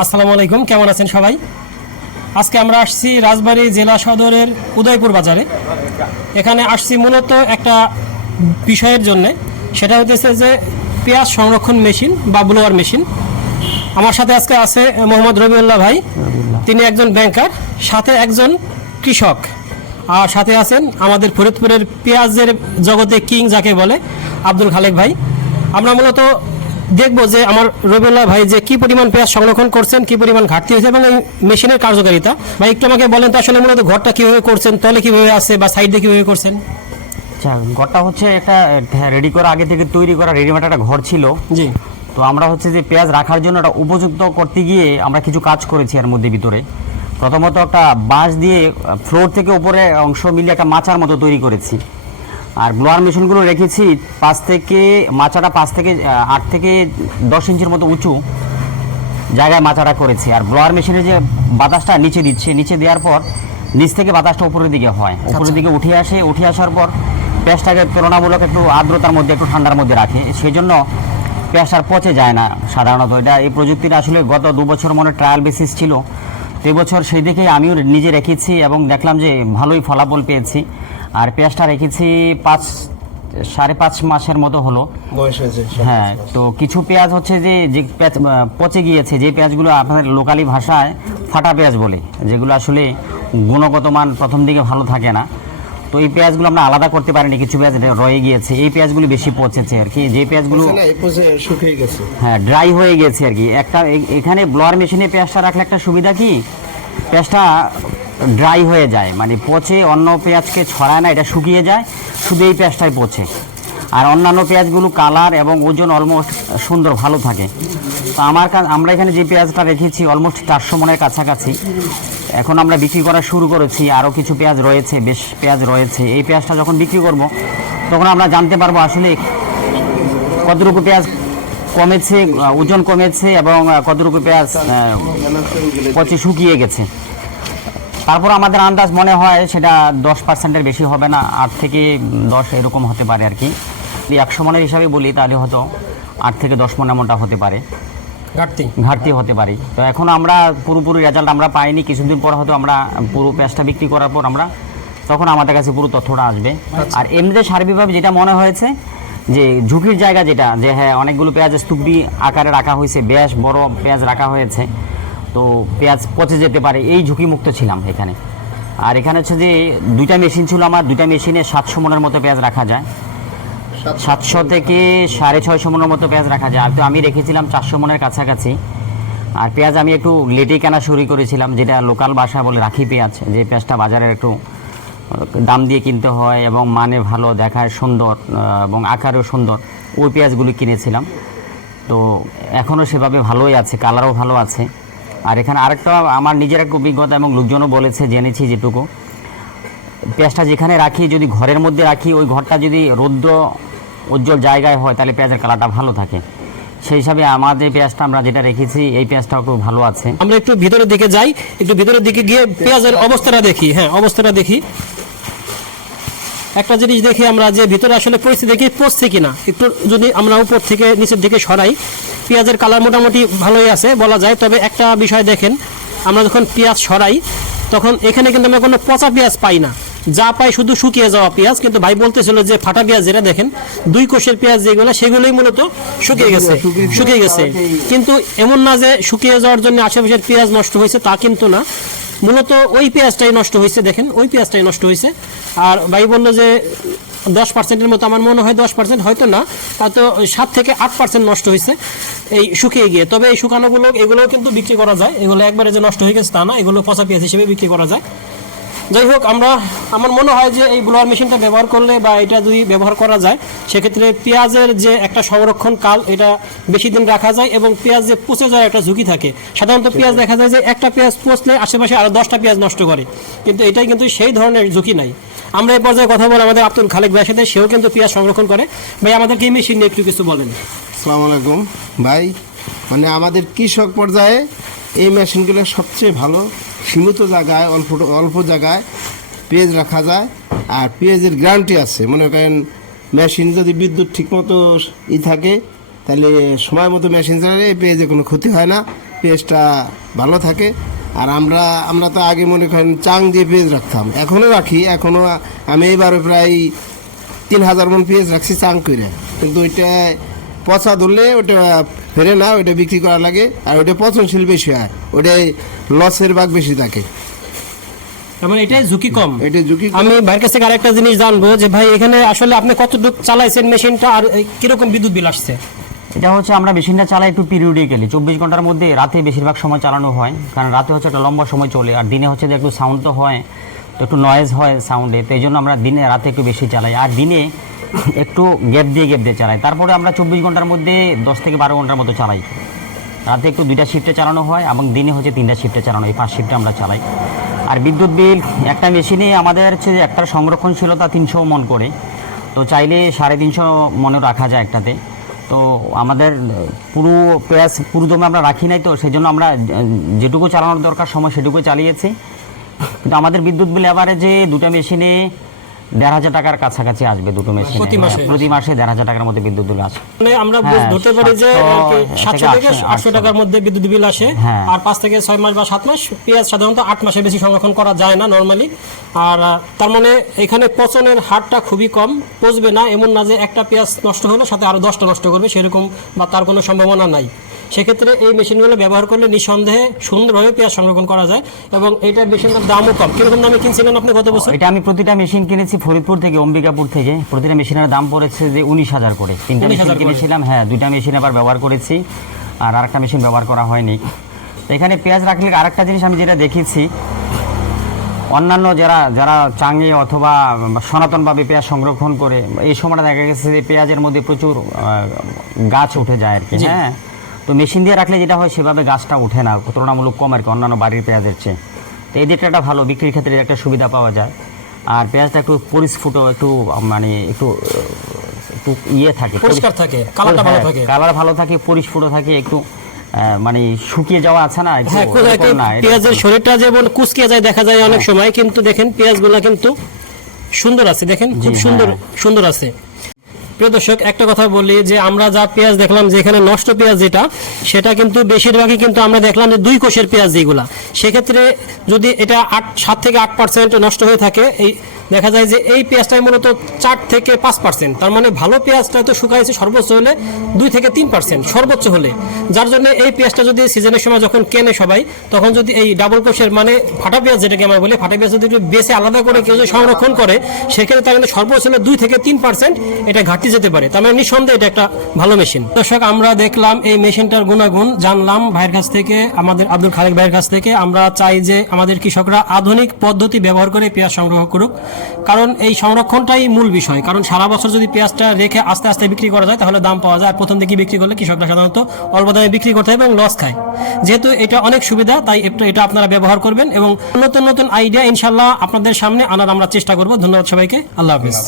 আসসালামু আলাইকুম কেমন আছেন সবাই? আজকে আমরা আসছি রাজবাড়ী জেলা সদরের উদয়পুর বাজারে। এখানে আসছি মূলত একটা বিষয়ের জন্য সেটা হতেছে যে পেঁয়াজ সংরক্ষণ মেশিন বা ব্লোয়ার মেশিন। আমার সাথে আজকে আছে মোহাম্মদ রবিউল্লাহ ভাই। তিনি একজন ব্যাংকার সাথে একজন কৃষক। আর সাথে আছেন আমাদের ফরিদপুরের পেঁয়াজের জগতে কিং যাকে বলে আব্দুল খালেক ভাই। আমরা মূলত দেখব যে আমার রবিউল্লাহ ভাই যে কি পরিমাণ পেঁয়াজ সংরক্ষণ করছেন কি পরিমাণ ঘাটতি হয়েছে এবং এই মেশিনের কার্যকারিতা। ভাই একটু আমাকে বলেন তো আসলে মূলত ঘরটা কীভাবে করছেন তলে কীভাবে আছে বা সাইড কীভাবে করছেন? আচ্ছা ঘরটা হচ্ছে একটা রেডি করা আগে থেকে তৈরি করা রেডিমেড একটা ঘর ছিল। জি। তো আমরা হচ্ছে যে পেঁয়াজ রাখার জন্য একটা উপযুক্ত করতে গিয়ে আমরা কিছু কাজ করেছি এর মধ্যে ভিতরে। প্রথমত একটা বাঁশ দিয়ে ফ্লোর থেকে উপরে অংশ মিলিয়ে একটা মাচার মতো তৈরি করেছি। আর ব্লোয়ার মেশিনগুলো রেখেছি পাঁচ থেকে মাচাটা পাঁচ থেকে আট থেকে দশ ইঞ্চির মতো উঁচু জায়গায় মাচাটা করেছি। আর ব্লোয়ার মেশিনে যে বাতাসটা নিচে দিচ্ছে নিচে দেওয়ার পর নিচ থেকে বাতাসটা উপরের দিকে হয়। উপরের দিকে উঠে আসে উঠে আসার পর পেঁয়াজটাকে তুলনামূলক একটু আর্দ্রতার মধ্যে একটু ঠান্ডার মধ্যে রাখে। সেই জন্য পেঁয়াজ আর পচে যায় না সাধারণত। এটা এই প্রযুক্তিটা আসলে গত দু বছর মনে ট্রায়াল বেসিস ছিল। এবছর সেই দিকেই আমিও নিজে রেখেছি এবং দেখলাম যে ভালোই ফলাফল পেয়েছি। আর পেঁয়াজটা রেখেছি পাঁচ সাড়ে পাঁচ মাসের মতো হলো। হ্যাঁ তো কিছু পেঁয়াজ হচ্ছে যে যে পেঁয়াজ পচে গিয়েছে যে পেঁয়াজগুলো আপনাদের লোকালি ভাষায় ফাটা পেঁয়াজ বলে যেগুলো আসলে গুণগত মান প্রথম দিকে ভালো থাকে না। তো এই পেঁয়াজগুলো আমরা আলাদা করতে পারিনি কিছু পেঁয়াজ রয়ে গিয়েছে। এই পেঁয়াজগুলো বেশি পচেছে আর কি। যে পেঁয়াজগুলো না এই পচে শুকিয়ে গেছে। হ্যাঁ ড্রাই হয়ে গেছে আর কি। একটা এখানে ব্লোয়ার মেশিনে পেঁয়াজটা রাখলে একটা সুবিধা কি? পেঁয়াজটা ড্রাই হয়ে যায়। মানে পচে অন্য পেঁয়াজকে ছড়ায় না এটা শুকিয়ে যায়। শুধু এই পেঁয়াজটাই পচে। আর অন্যান্য পেঁয়াজগুলো কালার এবং ওজন অলমোস্ট সুন্দর ভালো থাকে। তো আমার আমরা এখানে যে পেঁয়াজটা রেখেছি অলমোস্ট চারশো মনের কাছাকাছি। এখন আমরা বিক্রি করা শুরু করেছি আরও কিছু পেঁয়াজ রয়েছে, বেশ পেঁয়াজ রয়েছে। এই পেঁয়াজটা যখন বিক্রি করব, তখন আমরা জানতে পারব আসলে কতটুকু পেঁয়াজ কমেছে ওজন কমেছে এবং কতটুকু পেঁয়াজ পচে শুকিয়ে গেছে। তারপর আমাদের আন্দাজ মনে হয় সেটা দশ পার্সেন্টের বেশি হবে না, আট থেকে দশ এরকম হতে পারে আর কি। একশো মনের হিসাবে বলি, তাহলে হয়তো আট থেকে দশ মন এমনটা হতে পারে। ঘাটতি। ঘাটতি হতে পারে। তো এখন আমরা পুরোপুরি রেজাল্ট আমরা পাইনি কিছুদিন পর হয়তো আমরা পুরো পেঁয়াজটা বিক্রি করার পর আমরা তখন আমাদের কাছে পুরো তথ্যটা আসবে। আর এমনিতে সার্বিকভাবে যেটা মনে হয়েছে যে ঝুঁকির জায়গা যেটা যে হ্যাঁ অনেকগুলো পেঁয়াজ স্তূপি আকারে রাখা হয়েছে বেশ বড় পেঁয়াজ রাখা হয়েছে তো পেঁয়াজ পচে যেতে পারে এই ঝুঁকিমুক্ত ছিলাম এখানে। আর এখানে হচ্ছে যে দুইটা মেশিন ছিল আমার দুইটা মেশিনে সাতশো মনের মতো পেঁয়াজ রাখা যায়। সাতশো থেকে সাড়ে ছয়শো মনের মতো পেঁয়াজ রাখা যায়। তো আমি রেখেছিলাম চারশো মনের কাছাকাছি। আর পেঁয়াজ আমি একটু লেটে কেনা শুরু করেছিলাম, যেটা লোকাল বাসা বলে রাখি পেঁয়াজ, যে পেঁয়াজটা বাজারে একটু দাম দিয়ে কিনতে হয় এবং মানে ভালো, দেখায় সুন্দর এবং আকারও সুন্দর, ওই পেঁয়াজগুলি কিনেছিলাম। তো এখনও সেভাবে ভালোই আছে, কালারও ভালো আছে। আর এখানে আরেকটা, আমার নিজের একটা অভিজ্ঞতা এবং লোকজনও বলেছে, জেনেছি যেটুকু। পেঁয়াজটা যেখানে রাখি, যদি ঘরের মধ্যে রাখি, ওই ঘরটা যদি রৌদ্র উজ্জ্বল জায়গায় হয়, তাহলে পেঁয়াজের কালারটা ভালো থাকে। সেই হিসাবে আমাদের পেঁয়াজটা আমরা যেটা রেখেছি, এই পেঁয়াজটাও খুব ভালো আছে। আমরা একটু ভিতরের দিকে যাই, একটু ভিতরের দিকে গিয়ে পেঁয়াজের অবস্থাটা দেখি। হ্যাঁ অবস্থাটা দেখি। একটা জিনিস দেখি আমরা যে ভিতরে আসলে পরিস্থিতি দেখি পচছে কিনা। একটু যদি আমরা উপর থেকে নিচের দিকে সরাই, পেঁয়াজের কালার মোটামুটি ভালোই আছে বলা যায়। তবে একটা বিষয় দেখেন, আমরা যখন পেঁয়াজ সরাই, তখন এখানে কিন্তু আমরা কোনো পচা পেঁয়াজ পাই না। যা পাই শুধু শুকিয়ে যাওয়া পেঁয়াজ কিন্তু ভাই বলতেছিল যে ফাটা পেঁয়াজ যেটা দেখেন দুই কোষের পেঁয়াজ যেগুলো সেগুলোই মূলত শুকিয়ে গেছে শুকিয়ে গেছে। কিন্তু এমন না যে শুকিয়ে যাওয়ার জন্য আশেপাশের পেঁয়াজ নষ্ট হয়েছে তা কিন্তু না। মূলত ওই পেঁয়াজটাই নষ্ট হয়েছে দেখেন ওই পেঁয়াজটাই নষ্ট হয়েছে। আর ভাই বলল যে দশ পার্সেন্টের মতো আমার মনে হয় দশ পার্সেন্ট হয়তো না হয়তো সাত থেকে আট পার্সেন্ট নষ্ট হয়েছে এই শুকিয়ে গিয়ে। তবে এই শুকানোগুলো এগুলোও কিন্তু বিক্রি করা যায়। এগুলো একবারে যে নষ্ট হয়ে গেছে তা না এগুলো পচা পেঁয়াজ হিসেবে বিক্রি করা যায়। যাই হোক আমরা আমার মনে হয় যে এই ব্লোয়ার মেশিনটা ব্যবহার করলে বা এটা যদি ব্যবহার করা যায় সেক্ষেত্রে পেঁয়াজের যে একটা সংরক্ষণ কাল এটা বেশি দিন রাখা যায় এবং পেঁয়াজ যে পচে যাওয়ার একটা ঝুঁকি থাকে। সাধারণত পেঁয়াজ দেখা যায় যে একটা পেঁয়াজ পচলে আশেপাশে আরও দশটা পেঁয়াজ নষ্ট করে। কিন্তু এটাই কিন্তু সেই ধরনের ঝুঁকি নাই। আমরা এই পর্যায়ে কথা বলে আমাদের আব্দুল খালেক ভাইয়ের সাথে সেও কিন্তু পেঁয়াজ সংরক্ষণ করে। ভাই আমাদেরকে এই মেশিন নিয়ে একটু কিছু বলেন। আসসালামু আলাইকুম। ভাই মানে আমাদের কৃষক পর্যায়ে এই মেশিনগুলো সবচেয়ে ভালো। সীমিত জায়গায়, অল্প অল্প জায়গায় পেঁয়াজ রাখা যায়। আর পেঁয়াজের গ্যারান্টি আছে। মনে করেন, মেশিন যদি বিদ্যুৎ ঠিকমতো ই থাকে, তাহলে সময় মতো মেশিন চালালে পেঁয়াজে কোনো ক্ষতি হয় না। পেঁয়াজটা ভালো থাকে। আর আমরা আমরা তো আগে মনে করেন, চাং দিয়ে পেঁয়াজ রাখতাম। এখনও রাখি। এখনও আমি এইবারে প্রায় তিন হাজার মন পেঁয়াজ রাখছি চাং করে কিন্তু ওইটা পচা ধরলে ওটা ফেরে না ওইটা বিক্রি করা লাগে। আর ওটা পচনশীল বেশি হয়। ওইটাই লসের ভাগ বেশি থাকে। তার মানে এটাই ঝুঁকি কম। এটা ঝুঁকি আমি ভাইয়ের কাছ থেকে আরেকটা জিনিস জানব যে ভাই এখানে আসলে আপনি কতটুকু চালাইছেন মেশিনটা আর কীরকম বিদ্যুৎ বিল আসছে? এটা হচ্ছে আমরা মেশিনটা চালাই একটু পিরিয়ডিক্যালি চব্বিশ ঘণ্টার মধ্যে রাতে বেশিরভাগ সময় চালানো হয়। কারণ রাতে হচ্ছে একটা লম্বা সময় চলে আর দিনে হচ্ছে যে একটু সাউন্ড তো হয় তো একটু নয়েজ হয় সাউন্ডে তো এই জন্য আমরা দিনে রাতে একটু বেশি চালাই। আর দিনে একটু গ্যাপ দিয়ে গ্যাপ দিয়ে চালাই। তারপরে আমরা চব্বিশ ঘণ্টার মধ্যে দশ থেকে বারো ঘণ্টার মতো চালাই। রাতে একটু দুইটা শিফটে চালানো হয়, এবং দিনে হচ্ছে তিনটা শিফটে চালানো হয়। ফার্স্ট শিফটে আমরা চালাই। আর বিদ্যুৎ বিল, একটা মেশিনে আমাদের হচ্ছে যে একটা সংরক্ষণশীলতা তিনশো মন করে। তো চাইলে সাড়ে তিনশো মনে রাখা যায় একটাতে। তো আমাদের পুরো পেঁয়াজ, পুরো দমে আমরা রাখি নাই তো সেই জন্য আমরা যেটুকু চালানোর দরকার সময় সেটুকু চালিয়েছি। কিন্তু আমাদের বিদ্যুৎ বিল এভারেজে দুটো মেশিনে দেড় হাজার টাকার কাছাকাছি আসবে দুটো মেশিনে প্রতি মাসে? হ্যাঁ, প্রতি মাসে দেড় হাজার টাকার মধ্যে বিদ্যুৎ বিল আসে। মানে আমরা হ্যাঁ, ধরতে পারি যে সাতশো থেকে আটশো টাকার মধ্যে বিদ্যুৎ বিল আসে। হ্যাঁ। আর পাঁচ থেকে ছয় মাস বা সাত মাস পেঁয়াজ সাধারণত আট মাসের বেশি সংরক্ষণ করা যায় না নর্মালি আর তার মানে এখানে পচনের হারটা খুবই কম পচবে না এমন না যে একটা পেঁয়াজ নষ্ট হলো সাথে আরও দশটা নষ্ট করবে সেরকম বা তার কোনো সম্ভাবনা নাই। সেক্ষেত্রে এই মেশিনগুলো ব্যবহার করলে নিঃসন্দেহে সুন্দরভাবে পেঁয়াজ সংরক্ষণ করা যায় এবং এইটার মেশিনটার দামও কম। কীরকম দামে কিনছিলেন আপনি গত বছর? এটা আমি প্রতিটা মেশিন কিনেছি ফরিদপুর থেকে অম্বিকাপুর থেকে। প্রতিটা মেশিনের দাম পড়েছে যে উনিশ হাজার করে। তিনটা মেশিন কিনেছিলাম হ্যাঁ দুইটা মেশিন আবার ব্যবহার করেছি আর আরেকটা মেশিন ব্যবহার করা হয়নি। এখানে পেঁয়াজ রাখলে আরেকটা জিনিস আমি যেটা দেখেছি অন্যান্য যারা যারা চাঙে অথবা সনাতনভাবে পেঁয়াজ সংরক্ষণ করে এই সময়টা দেখা গেছে যে পেঁয়াজের মধ্যে প্রচুর গাছ উঠে যায় আর কি হ্যাঁ। তো মেশিন দিয়ে রাখলে যেটা হয় সেভাবে গাছটা ওঠে না তুলনামূলক কম আর কি অন্যান্য বাড়ির পেঁয়াজের চেয়ে। তো এই দিকটা একটা ভালো বিক্রির ক্ষেত্রে একটা সুবিধা পাওয়া যায়। আর পেঁয়াজটা একটু পরিস্ফুট একটু মানে একটু একটু ইয়ে থাকে পরিষ্কার থাকে, কালারটা ভালো হ্যাঁ, থাকে। কালার ভালো থাকে পরিস্ফুট থাকে একটু মানে শুকিয়ে যাওয়া আছে না হ্যাঁ পেঁয়াজের শরীরটা যেমন কুচকে যায় দেখা যায় অনেক সময় কিন্তু দেখেন পেঁয়াজগুলো কিন্তু সুন্দর আছে দেখেন খুব সুন্দর হ্যাঁ। সুন্দর আছে। প্রিয় দর্শক, একটা কথা বলি যে আমরা যা পেঁয়াজ দেখলাম, যে এখানে নষ্ট পেঁয়াজ যেটা, সেটা কিন্তু বেশিরভাগই কিন্তু আমরা দেখলাম যে দুই কোষের পেঁয়াজ যেগুলা। সেক্ষেত্রে যদি এটা আট, সাত থেকে আট পার্সেন্ট নষ্ট হয়ে থাকে, এই দেখা যায় যে এই পেঁয়াজটাই মূলত চার থেকে পাঁচ পার্সেন্ট। তার মানে ভালো পেঁয়াজটা তো শুকাইছে সর্বোচ্চ হলে দুই থেকে তিন পার্সেন্ট, সর্বোচ্চ হলে। যার জন্য এই পেঁয়াজটা যদি সিজনের সময় যখন কেনে সবাই, তখন যদি এই ডাবল কোষের মানে ফাটা পেঁয়াজ যেটাকে আমরা বলি, ফাটা পেঁয়াজ যদি বেছে আলাদা করে কেউ যদি সংরক্ষণ করে, সেক্ষেত্রে তার মানে সর্বোচ্চ হলে দুই থেকে তিন পার্সেন্ট, এটা ঘাটতি যেতে পারে। তার মানে নিঃসন্দেহে এটা একটা ভালো মেশিন দর্শক, আমরা দেখলাম এই মেশিনটার গুণাগুণ, জানলাম ভাইয়ের কাছ থেকে, আমাদের আব্দুল খালেক ভাইয়ের কাছ থেকে। আমরা চাই যে আমাদের কৃষকরা আধুনিক পদ্ধতি ব্যবহার করে পেঁয়াজ সংগ্রহ করুক। কারণ এই সংরক্ষণটাই মূল বিষয়। কারণ সারা বছর যদি পেঁয়াজটা রেখে আস্তে আস্তে বিক্রি করা যায়, তাহলে দাম পাওয়া যায়। প্রথম দিকে বিক্রি করলে কৃষকরা সাধারণত অল্প দামে বিক্রি করতে হয় এবং লস খায়। যেহেতু এটা অনেক সুবিধা, তাই এটা আপনারা ব্যবহার করবেন এবং নতুন নতুন আইডিয়া ইনশাল্লাহ আপনাদের সামনে আনার আমরা চেষ্টা করব। ধন্যবাদ সবাইকে। আল্লাহ হাফিজ।